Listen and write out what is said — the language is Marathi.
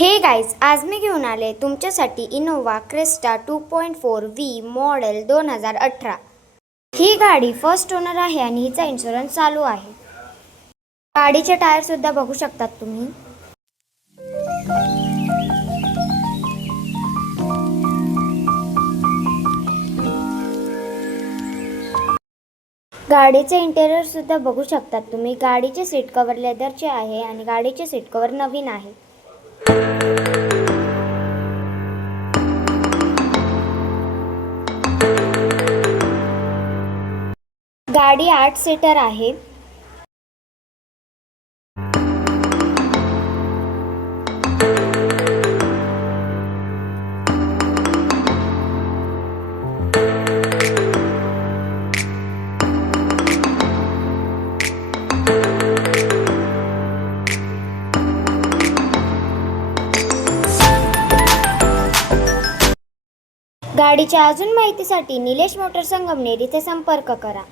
हे गाईज, आज मी घेऊन आले तुमच्यासाठी इनोवा क्रिस्टा 2.4 व्ही मॉडेल 2018। ही गाडी फर्स्ट ओनर आहे आणि हिचा इन्शुरन्स चालू आहे। गाडीचे टायर सुद्धा बघू शकतात तुम्ही। गाडीचे इंटेरियर सुद्धा बघू शकतात तुम्ही। गाडीचे सीट कव्हर लेदरचे आहे आणि गाडीचे सीट कव्हर नवीन आहे। गाडी 8 सीटर आहे। गाडीच्या अजून माहितीसाठी निलेश मोटर संगमनेर इथे संपर्क करा।